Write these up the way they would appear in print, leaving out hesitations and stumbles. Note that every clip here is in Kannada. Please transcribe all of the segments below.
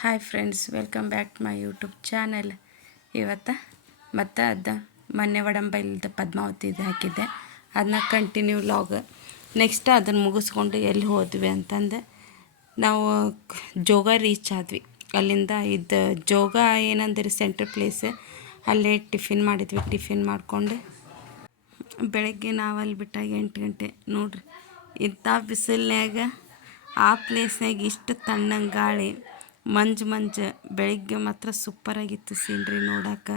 Hi friends, welcome back to my YouTube channel. ಇವತ್ತು ಮತ್ತು ಮೊನ್ನೆ ಒಡಂಬೈಲಿದ್ದು ಪದ್ಮಾವತಿದು ಹಾಕಿದ್ದೆ, ಅದನ್ನ ಕಂಟಿನ್ಯೂ ಲಾಗ್. ನೆಕ್ಸ್ಟ್ ಅದನ್ನು ಮುಗಿಸ್ಕೊಂಡು ಎಲ್ಲಿ ಹೋದ್ವಿ ಅಂತಂದು ನಾವು ಜೋಗ ರೀಚ್ ಆದ್ವಿ. ಅಲ್ಲಿಂದ ಇದು ಜೋಗ ಏನಂದ್ರೆ ಸೆಂಟ್ರ್ ಪ್ಲೇಸ್, ಅಲ್ಲೇ ಟಿಫಿನ್ ಮಾಡಿದ್ವಿ. ಟಿಫಿನ್ ಮಾಡಿಕೊಂಡು ಬೆಳಗ್ಗೆ ನಾವು ಅಲ್ಲಿ ಬಿಟ್ಟಾಗ 8 ಗಂಟೆ ನೋಡ್ರಿ. ಇಂಥ ಬಿಸಿಲ್ನಾಗ ಆ ಪ್ಲೇಸ್ನಾಗ ಇಷ್ಟು ತಣ್ಣಗೆ ಗಾಳಿ, ಮಂಜು ಬೆಳಗ್ಗೆ ಮಾತ್ರ ಸೂಪರಾಗಿತ್ತು ಸೀನ್ರಿ ನೋಡೋಕೆ.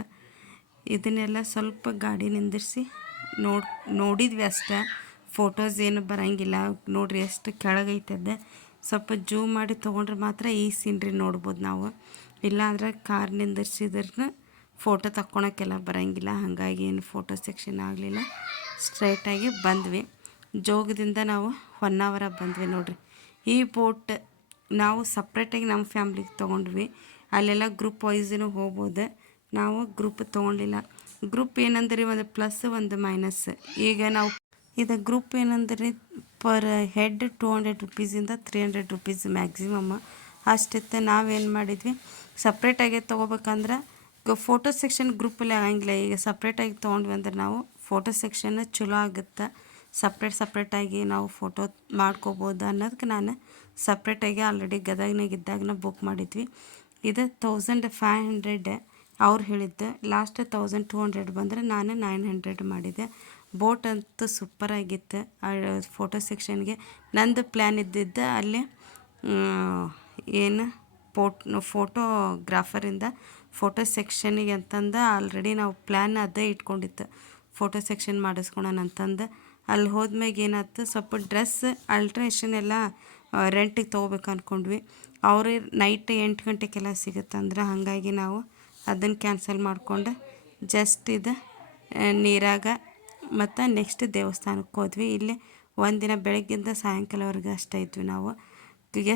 ಇದನ್ನೆಲ್ಲ ಸ್ವಲ್ಪ ಗಾಡಿ ನಿಂದಿರಿಸಿ ನೋಡಿದ್ವಿ ಅಷ್ಟೇ. ಫೋಟೋಸ್ ಏನು ಬರೋಂಗಿಲ್ಲ ನೋಡ್ರಿ, ಎಷ್ಟು ಕೆಳಗೈತದ. ಸ್ವಲ್ಪ ಜೂಮ್ ಮಾಡಿ ತೊಗೊಂಡ್ರೆ ಮಾತ್ರ ಈ ಸೀನ್ರಿ ನೋಡ್ಬೋದು ನಾವು. ಇಲ್ಲಾಂದ್ರೆ ಕಾರ್ ನಿಂದಿರ್ಸಿದ್ರನ್ನ ಫೋಟೋ ತಕ್ಕೊಳಕ್ಕೆಲ್ಲ ಬರೋಂಗಿಲ್ಲ. ಹಾಗಾಗಿ ಏನು ಫೋಟೋ ಸೆಕ್ಷನ್ ಆಗಲಿಲ್ಲ, ಸ್ಟ್ರೈಟಾಗಿ ಬಂದ್ವಿ. ಜೋಗದಿಂದ ನಾವು ಹೊನ್ನಾವರ ಬಂದ್ವಿ ನೋಡ್ರಿ. ಈ ಬೋಟ್ ನಾವು ಸಪ್ರೇಟಾಗಿ ನಮ್ಮ ಫ್ಯಾಮ್ಲಿಗೆ ತೊಗೊಂಡ್ವಿ. ಅಲ್ಲೆಲ್ಲ ಗ್ರೂಪ್ ವೈಸೂ ಹೋಗ್ಬೋದು, ನಾವು ಗ್ರೂಪ್ ತೊಗೊಂಡಿಲ್ಲ. ಗ್ರೂಪ್ ಏನಂದ್ರೆ ಒಂದು ಪ್ಲಸ್ ಒಂದು ಮೈನಸ್. ಈಗ ನಾವು ಇದು ಗ್ರೂಪ್ ಏನಂದ್ರೆ ಪರ್ ಹೆಡ್ 200 ರುಪೀಸಿಂದ 300 ರುಪೀಸ್ ಮ್ಯಾಕ್ಸಿಮಮ್ ಅಷ್ಟಿತ್ತು. ನಾವೇನು ಮಾಡಿದ್ವಿ, ಸಪ್ರೇಟಾಗಿ ತೊಗೋಬೇಕಂದ್ರೆ ಫೋಟೋ ಸೆಕ್ಷನ್ ಗ್ರೂಪಲ್ಲಿ ಆಗಂಗಿಲ್ಲ. ಈಗ ಸಪ್ರೇಟಾಗಿ ತೊಗೊಂಡ್ವಿ ಅಂದ್ರೆ ನಾವು ಫೋಟೋ ಸೆಕ್ಷನ್ ಚಲೋ ಆಗುತ್ತೆ. ಸಪ್ರೇಟಾಗಿ ನಾವು ಫೋಟೋ ಮಾಡ್ಕೋಬೋದು ಅನ್ನೋದಕ್ಕೆ ನಾನು ಸಪ್ರೇಟಾಗಿ ಆಲ್ರೆಡಿ ಗದಗ್ನಾಗಿದ್ದಾಗನ ಬುಕ್ ಮಾಡಿದ್ವಿ. ಇದು 1500 ಅವ್ರು ಹೇಳಿದ್ದು. ಲಾಸ್ಟ್ 1200 ಬಂದರೆ ನಾನು 900 ಮಾಡಿದೆ. ಬೋಟ್ ಅಂತೂ ಸೂಪರಾಗಿತ್ತು. ಫೋಟೋ ಸೆಕ್ಷನ್ಗೆ ನಂದು ಪ್ಲ್ಯಾನ್ ಇದ್ದಿದ್ದು ಅಲ್ಲಿ ಏನು ಫೋಟೋಗ್ರಾಫರಿಂದ ಫೋಟೋ ಸೆಕ್ಷನಿಗೆ ಅಂತಂದು ಆಲ್ರೆಡಿ ನಾವು ಪ್ಲ್ಯಾನ್ ಅದೇ ಇಟ್ಕೊಂಡಿತ್ತು, ಫೋಟೋ ಸೆಕ್ಷನ್ ಮಾಡಿಸ್ಕೊಳೋಣ ಅಂತಂದು. ಅಲ್ಲಿ ಹೋದ್ಮ್ಯಾಗ ಏನಾಯ್ತು, ಸ್ವಲ್ಪ ಡ್ರೆಸ್ ಅಲ್ಟ್ರೇಷನ್ ಎಲ್ಲ ರೆಂಟಿಗೆ ತೊಗೋಬೇಕು ಅಂದ್ಕೊಂಡ್ವಿ. ಅವರು ನೈಟ್ 8 ಗಂಟೆಗೆಲ್ಲ ಸಿಗುತ್ತಂದ್ರೆ, ಹಾಗಾಗಿ ನಾವು ಅದನ್ನು ಕ್ಯಾನ್ಸಲ್ ಮಾಡಿಕೊಂಡು ಜಸ್ಟ್ ಇದು ನೀರಾಗ ಮತ್ತು ನೆಕ್ಸ್ಟ್ ದೇವಸ್ಥಾನಕ್ಕೆ ಹೋದ್ವಿ. ಇಲ್ಲಿ ಒಂದಿನ ಬೆಳಗ್ಗಿಂದ ಸಾಯಂಕಾಲವರೆಗೆ ಅಷ್ಟೇ ಇದ್ವಿ ನಾವು.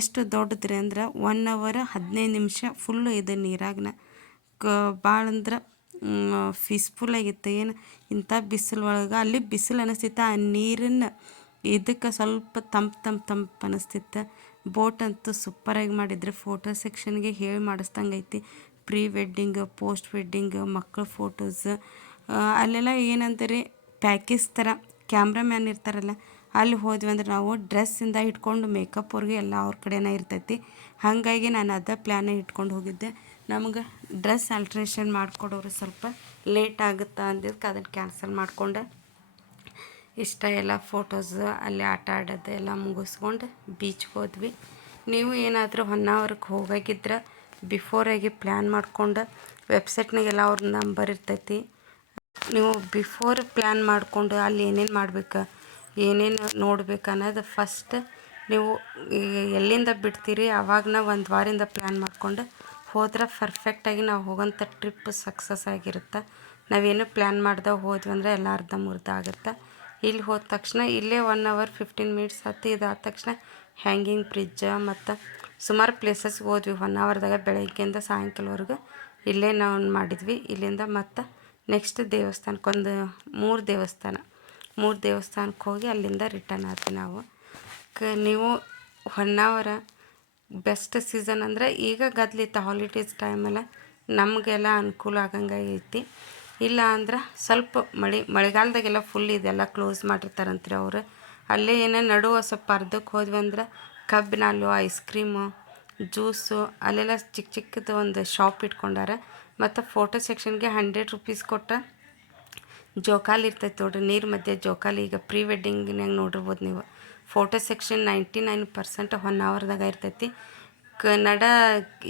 ಎಷ್ಟು ದೊಡ್ಡದ್ರಿ ಅಂದ್ರೆ 1 ಅವರ್ 15 ನಿಮಿಷ ಫುಲ್ಲು ಇದು ನೀರಾಗನ ಭಾಳ ಅಂದ್ರೆ ಪೀಸ್ಫುಲ್ಲಾಗಿತ್ತು. ಏನು ಇಂಥ ಬಿಸಿಲು ಒಳಗೆ ಅಲ್ಲಿ ಬಿಸಿಲು ಅನ್ನಿಸ್ತಿತ್ತು, ಆ ನೀರಿನ ಇದಕ್ಕೆ ಸ್ವಲ್ಪ ತಂಪು ಅನ್ನಿಸ್ತಿತ್ತು. ಬೋಟ್ ಅಂತೂ ಸೂಪರಾಗಿ ಮಾಡಿದ್ರು. ಫೋಟೋ ಸೆಕ್ಷನ್ಗೆ ಹೇಳಿ ಮಾಡಿಸ್ದಂಗೆ ಐತಿ. ಪ್ರೀ ವೆಡ್ಡಿಂಗ್, ಪೋಸ್ಟ್ ವೆಡ್ಡಿಂಗ್, ಮಕ್ಕಳ ಫೋಟೋಸ್ ಅಲ್ಲೆಲ್ಲ ಏನಂತಾರೆ ಪ್ಯಾಕೇಜ್ ಥರ ಕ್ಯಾಮ್ರಾಮ್ಯಾನ್ ಇರ್ತಾರಲ್ಲ, ಅಲ್ಲಿ ಹೋದ್ವಿ ಅಂದ್ರೆ ನಾವು ಡ್ರೆಸ್ಸಿಂದ ಇಟ್ಕೊಂಡು ಮೇಕಪ್ವರೆಗೂ ಎಲ್ಲ ಅವ್ರ ಕಡೆನೇ ಇರ್ತೈತಿ. ಹಾಗಾಗಿ ನಾನು ಅದೇ ಪ್ಲ್ಯಾನೇ ಇಟ್ಕೊಂಡು ಹೋಗಿದ್ದೆ. ನಮ್ಗೆ ಡ್ರೆಸ್ ಆಲ್ಟ್ರೇಷನ್ ಮಾಡಿಕೊಡೋರು ಸ್ವಲ್ಪ ಲೇಟ್ ಆಗುತ್ತಾ ಅಂದಿದ್ದಕ್ಕೆ ಅದನ್ನು ಕ್ಯಾನ್ಸಲ್ ಮಾಡಿಕೊಂಡೆ. ಇಷ್ಟ ಎಲ್ಲ ಫೋಟೋಸ್ ಅಲ್ಲಿ ಆಟ ಆಡೋದು ಎಲ್ಲ ಮುಗಿಸ್ಕೊಂಡು ಬೀಚ್ಗೆ ಹೋದ್ವಿ. ನೀವು ಏನಾದರೂ ಹೊನ್ನಾವರಕ್ಕೆ ಹೋಗಾಗಿದ್ರೆ ಬಿಫೋರಾಗಿ ಪ್ಲ್ಯಾನ್ ಮಾಡಿಕೊಂಡು ವೆಬ್ಸೈಟ್ನಾಗೆಲ್ಲ ಅವ್ರ ನಂಬರ್ ಇರ್ತೈತಿ. ನೀವು ಬಿಫೋರ್ ಪ್ಲ್ಯಾನ್ ಮಾಡಿಕೊಂಡು ಅಲ್ಲಿ ಏನೇನು ಮಾಡ್ಬೇಕು, ಏನೇನು ನೋಡ್ಬೇಕು ಅನ್ನೋದು ಫಸ್ಟ್ ನೀವು ಎಲ್ಲಿಂದ ಬಿಡ್ತೀರಿ ಅವಾಗನ 1 ವಾರದಿಂದ ಪ್ಲ್ಯಾನ್ ಮಾಡಿಕೊಂಡು ಹೋದ್ರೆ ಪರ್ಫೆಕ್ಟಾಗಿ ನಾವು ಹೋಗೋಂಥ ಟ್ರಿಪ್ ಸಕ್ಸಸ್ ಆಗಿರುತ್ತೆ. ನಾವೇನು ಪ್ಲ್ಯಾನ್ ಮಾಡ್ದೆ ಹೋದ್ವಿ ಅಂದರೆ ಎಲ್ಲ ಅರ್ಧಂಬರ್ಧ ಆಗುತ್ತೆ. ಇಲ್ಲಿ ಹೋದ ತಕ್ಷಣ ಇಲ್ಲೇ 1 ಅವರ್ 15 ಮಿನಿಟ್ಸ್ ಹತ್ತಿ ಇದಾದ ತಕ್ಷಣ ಹ್ಯಾಂಗಿಂಗ್ ಬ್ರಿಡ್ಜ್ ಮತ್ತು ಸುಮಾರು ಪ್ಲೇಸಸ್ಗೆ ಹೋದ್ವಿ. 1 ಅವರ್ದಾಗ ಬೆಳಗ್ಗೆಯಿಂದ ಸಾಯಂಕಾಲವರೆಗೂ ಇಲ್ಲೇ ನಾವು ಮಾಡಿದ್ವಿ. ಇಲ್ಲಿಂದ ಮತ್ತು ನೆಕ್ಸ್ಟ್ ದೇವಸ್ಥಾನಕ್ಕೆ ಒಂದು 3 ದೇವಸ್ಥಾನಕ್ಕೆ ಹೋಗಿ ಅಲ್ಲಿಂದ ರಿಟರ್ನ್ ಆದ್ವಿ ನಾವು. ನೀವು ಹೊನ್ನಾವರ ಬೆಸ್ಟ್ ಸೀಸನ್ ಅಂದರೆ ಈಗ ಗದ್ಲಿತ್ತು, ಹಾಲಿಡೇಸ್ ಟೈಮೆಲ್ಲ ನಮಗೆಲ್ಲ ಅನುಕೂಲ ಆಗಂಗೆ ಐತಿ. ಇಲ್ಲ ಅಂದ್ರೆ ಸ್ವಲ್ಪ ಮಳೆಗಾಲದಾಗೆಲ್ಲ ಫುಲ್ ಇದೆಲ್ಲ ಕ್ಲೋಸ್ ಮಾಡಿರ್ತಾರಂತ್ರಿ ಅವರು. ಅಲ್ಲೇ ಏನೋ ನಡುವ ಸ್ವಲ್ಪ ಅರ್ಧಕ್ಕೆ ಹೋದ್ವಿ ಅಂದ್ರೆ ಕಬ್ಬಿನ ಹಾಲು, ಐಸ್ ಕ್ರೀಮು, ಜ್ಯೂಸು ಅಲ್ಲೆಲ್ಲ ಚಿಕ್ಕದು ಒಂದು ಶಾಪ್ ಇಟ್ಕೊಂಡಾರ. ಮತ್ತು ಫೋಟೋ ಸೆಕ್ಷನ್ಗೆ 100 ರುಪೀಸ್ ಕೊಟ್ಟರೆ ಜೋಕಾಲಿ ಇರ್ತೈತೆ ನೋಡ್ರಿ, ನೀರು ಮಧ್ಯೆ ಜೋಕಾಲಿ. ಈಗ ಪ್ರೀ ವೆಡ್ಡಿಂಗ್ನಾಗ ನೋಡಿರ್ಬೋದು ನೀವು. ಫೋಟೋ ಸೆಕ್ಷನ್ 99% ಹೊನ್ನಾವರದಾಗ ಇರ್ತೈತಿ.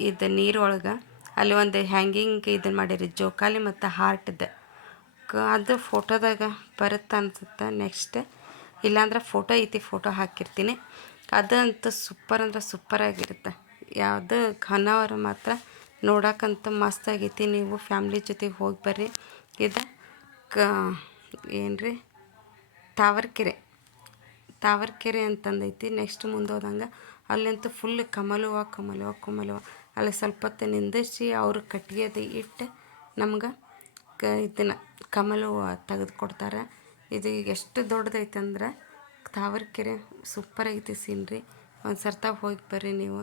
ಇದು ನೀರೊಳಗೆ ಅಲ್ಲಿ ಒಂದು ಹ್ಯಾಂಗಿಂಗ್ ಇದನ್ನು ಮಾಡಿರಿ, ಜೋಕಾಲಿ ಮತ್ತು ಹಾರ್ಟ್ದು. ಅದು ಫೋಟೋದಾಗ ಬರುತ್ತೆ ಅನ್ಸುತ್ತೆ. ನೆಕ್ಸ್ಟ್ ಇಲ್ಲಾಂದ್ರೆ ಫೋಟೋ ಐತಿ, ಫೋಟೋ ಹಾಕಿರ್ತೀನಿ. ಅದಂತೂ ಸೂಪರ್ ಅಂದ್ರೆ ಸೂಪರಾಗಿರುತ್ತೆ. ಯಾವುದು ಹೊನ್ನಾವರ ಮಾತ್ರ ನೋಡೋಕ್ಕಂತೂ ಮಸ್ತಾಗೈತಿ. ನೀವು ಫ್ಯಾಮ್ಲಿ ಜೊತೆಗೆ ಹೋಗಿ ಬರ್ರಿ. ಇದು ಏನ್ರಿ ತಾವರ್ಕೆರೆ ಅಂತಂದೈತಿ. ನೆಕ್ಸ್ಟ್ ಮುಂದೆ ಹೋದಂಗೆ ಅಲ್ಲಂತೂ ಫುಲ್ ಕಮಲ ಹೂವು. ಅಲ್ಲಿ ಸ್ವಲ್ಪ ಹೊತ್ತು ನಿಂದಿಸಿ ಅವರು ಕಟ್ಟಿಗೆದು ಇಟ್ಟು ನಮ್ಗೆ ಇದನ್ನು ಕಮಲ ಹೂವು ತೆಗೆದು ಕೊಡ್ತಾರೆ. ಇದು ಎಷ್ಟು ದೊಡ್ಡದೈತೆ ಅಂದ್ರೆ ತಾವರ್ಕೆರೆ ಸೂಪರಾಗೈತಿ ಸೀನ್ರಿ. ಒಂದು ಸರ್ತ ಹೋಗಿ ಬರ್ರಿ ನೀವು.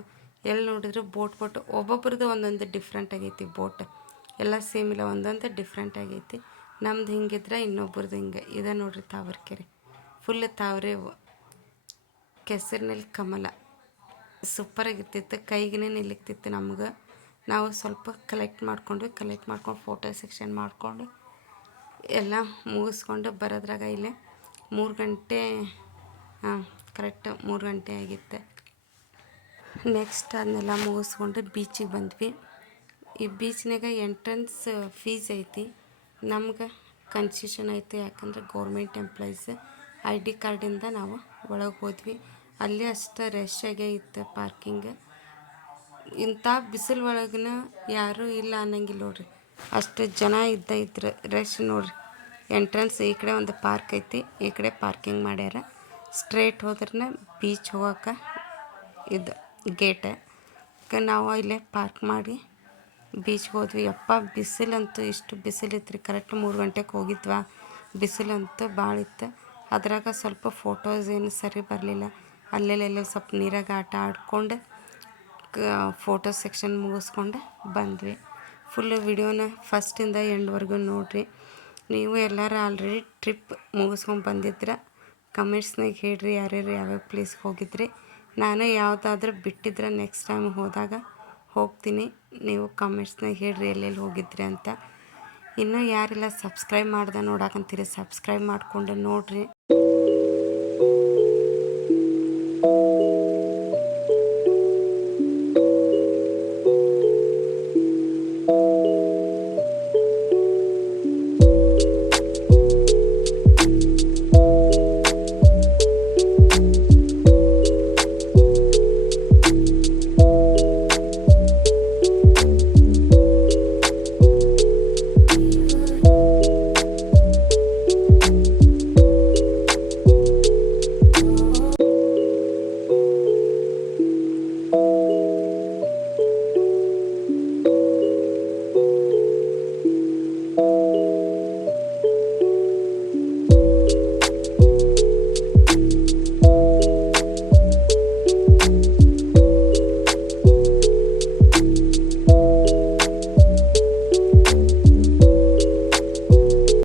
ಎಲ್ಲಿ ನೋಡಿದ್ರು ಬೋಟ್ ಒಬ್ಬೊಬ್ರದ್ದು ಒಂದೊಂದು ಡಿಫ್ರೆಂಟ್ ಆಗೈತಿ ಬೋಟ್. ಎಲ್ಲ ಸೇಮ್ ಇಲ್ಲ, ಒಂದೊಂದು ಡಿಫ್ರೆಂಟ್ ಆಗೈತಿ. ನಮ್ದು ಹಿಂಗಿದ್ರೆ ಇನ್ನೊಬ್ರದ್ದು ಹಿಂಗೆ ಇದೆ ನೋಡ್ರಿ ತಾವರೆಕೆರೆ. ಫುಲ್ ತಾವರೆ ಕೆಸರಿನಲ್ಲಿ ಕಮಲ ಸೂಪರಾಗಿರ್ತಿತ್ತು. ಕೈಗೇ ನಿಲ್ಲಿಕ್ತಿತ್ತು ನಮ್ಗೆ. ನಾವು ಸ್ವಲ್ಪ ಕಲೆಕ್ಟ್ ಮಾಡ್ಕೊಂಡು ಫೋಟೋ ಸೆಕ್ಷನ್ ಮಾಡಿಕೊಂಡು ಎಲ್ಲ ಮುಗಿಸ್ಕೊಂಡು ಬರೋದ್ರಾಗ ಇಲ್ಲೇ 3 ಗಂಟೆ, ಕರೆಕ್ಟ್ 3 ಗಂಟೆ ಆಗಿತ್ತು. ನೆಕ್ಸ್ಟ್ ಅದನ್ನೆಲ್ಲ ಮುಗಿಸ್ಕೊಂಡು ಬೀಚಿಗೆ ಬಂದ್ವಿ. ಈ ಬೀಚ್ನಾಗ ಎಂಟ್ರೆನ್ಸ್ ಫೀಸ್ ಐತಿ. ನಮ್ಗೆ ಕನ್ಸೆಷನ್ ಐತಿ, ಯಾಕಂದ್ರೆ ಗೌರ್ಮೆಂಟ್ ಎಂಪ್ಲಾಯೀಸ್ ID ಕಾರ್ಡಿಂದ ನಾವು ಒಳಗೆ ಹೋದ್ವಿ. ಅಲ್ಲಿ ಅಷ್ಟು ರಶ್ ಆಗೇ ಇತ್ತು ಪಾರ್ಕಿಂಗ್. ಇಂಥ ಬಿಸಿಲು ಒಳಗಿನ ಯಾರೂ ಇಲ್ಲ ಅನ್ನಂಗಿಲ್ಲ ನೋಡ್ರಿ, ಅಷ್ಟು ಜನ ಇದ್ರು ರಶ್ ನೋಡ್ರಿ. ಎಂಟ್ರೆನ್ಸ್ ಈ ಕಡೆ ಒಂದು ಪಾರ್ಕ್ ಐತಿ, ಈ ಕಡೆ ಪಾರ್ಕಿಂಗ್ ಮಾಡ್ಯಾರ. ಸ್ಟ್ರೇಟ್ ಹೋದ್ರೆ ಬೀಚ್ ಹೋಗೋಕೆ ಇದು ಗೇಟ್. ನಾವು ಇಲ್ಲೇ ಪಾರ್ಕ್ ಮಾಡಿ ಬೀಚ್ಗೆ ಹೋದ್ವಿ. ಬಿಸಿಲಂತೂ ಇಷ್ಟು ಬಿಸಿಲಿತ್ತು ರೀ. ಕರೆಕ್ಟ್ 3 ಗಂಟೆಗೆ ಹೋಗಿದ್ವಾ, ಬಿಸಿಲಂತೂ ಭಾಳ ಇತ್ತು. ಅದ್ರಾಗ ಸ್ವಲ್ಪ ಫೋಟೋಸ್ ಏನು ಸರಿ ಬರಲಿಲ್ಲ. ಅಲ್ಲೆಲ್ಲ ಸ್ವಲ್ಪ ನೀರಾಗ ಆಟ ಆಡ್ಕೊಂಡು ಫೋಟೋ ಸೆಕ್ಷನ್ ಮುಗಿಸ್ಕೊಂಡು ಬಂದ್ವಿ. ಫುಲ್ಲು ವಿಡಿಯೋನ ಫಸ್ಟಿಂದ ಎಂಡ್ವರೆಗೂ ನೋಡಿರಿ. ನೀವು ಎಲ್ಲರೂ ಆಲ್ರೆಡಿ ಟ್ರಿಪ್ ಮುಗಿಸ್ಕೊಂಡು ಬಂದಿದ್ರೆ ಕಮೆಂಟ್ಸ್ನಾಗ ಹೇಳ್ರಿ ಯಾರ್ಯಾರು ಯಾವ್ಯಾವ ಪ್ಲೇಸ್ಗೆ ಹೋಗಿದ್ರಿ. ನಾನು ಯಾವುದಾದ್ರೂ ಬಿಟ್ಟಿದ್ರೆ ನೆಕ್ಸ್ಟ್ ಟೈಮ್ ಹೋದಾಗ ಹೋಗ್ತೀನಿ. ನೀವು ಕಮೆಂಟ್ಸ್ನಾಗ ಹೇಳ್ರಿ ಎಲ್ಲೆಲ್ಲಿ ಹೋಗಿದ್ರಿ ಅಂತ. ಇನ್ನೂ ಯಾರೆಲ್ಲ ಸಬ್ಸ್ಕ್ರೈಬ್ ಮಾಡ್ದೆ ನೋಡಾಕಂತೀರಿ, ಸಬ್ಸ್ಕ್ರೈಬ್ ಮಾಡಿಕೊಂಡು ನೋಡಿರಿ.